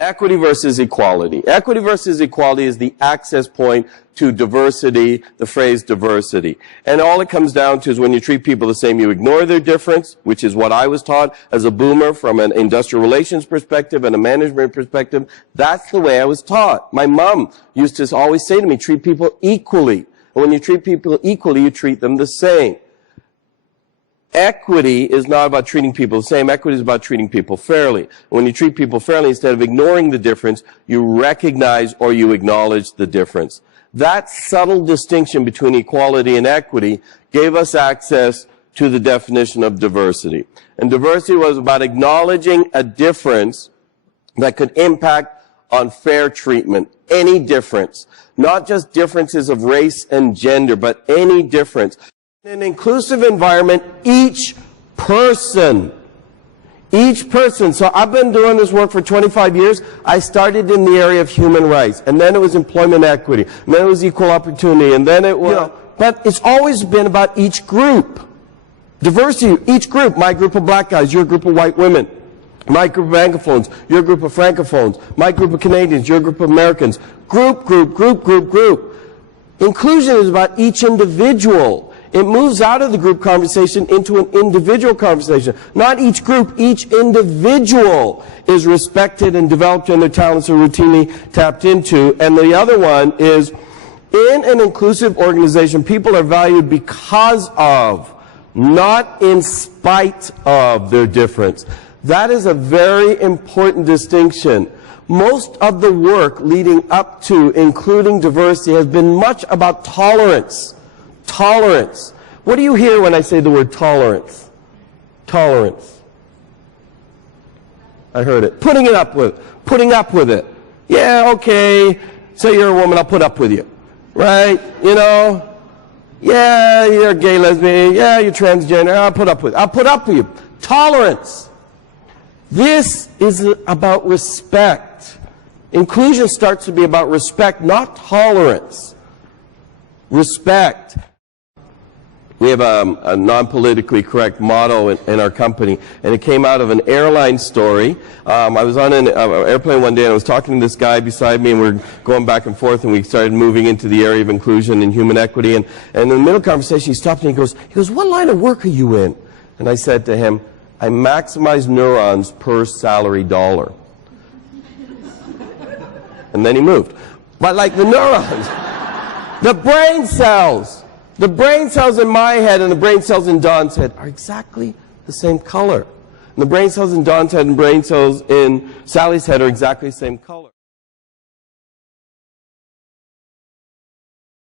Equity versus equality. Equity versus equality is the access point to diversity, the phrase diversity. And all it comes down to is when you treat people the same, you ignore their difference, which is what I was taught as a boomer from an industrial relations perspective and a management perspective. That's the way I was taught. My mom used to always say to me, treat people equally. And when you treat people equally, you treat them the same. Equity is not about treating people the same. Equity is about treating people fairly. When you treat people fairly, instead of ignoring the difference, you recognize or you acknowledge the difference. That subtle distinction between equality and equity gave us access to the definition of diversity. And diversity was about acknowledging a difference that could impact on fair treatment. Any difference. Not just differences of race and gender, but any difference. In an inclusive environment, each person, so I've been doing this work for 25 years. I started in the area of human rights, and then it was employment equity, and then it was equal opportunity, and then it was, but it's always been about each group. Diversity, each group, my group of black guys, your group of white women, my group of Anglophones, your group of Francophones, my group of Canadians, your group of Americans. Group. Inclusion is about each individual. It moves out of the group conversation into an individual conversation. Not each group, each individual is respected and developed and their talents are routinely tapped into. And the other one is, in an inclusive organization, people are valued because of, not in spite of their difference. That is a very important distinction. Most of the work leading up to including diversity has been much about tolerance. Tolerance. What do you hear when I say the word tolerance? Tolerance. I heard it. Putting up with it. Yeah, okay. Say you're a woman, I'll put up with you. Right? You know? Yeah, you're gay, lesbian. Yeah, you're transgender. I'll put up with you. Tolerance. This is about respect. Inclusion starts to be about respect, not tolerance. Respect. We have a non-politically correct motto in our company, and it came out of an airline story. I was on an airplane one day, and I was talking to this guy beside me, and we were going back and forth, and we started moving into the area of inclusion and human equity. And in the middle of the conversation, he stopped me and he goes, what line of work are you in? And I said to him, I maximize neurons per salary dollar. And then he moved. But like the neurons, the brain cells in my head and the brain cells in Don's head are exactly the same color. And the brain cells in Don's head and brain cells in Sally's head are exactly the same color.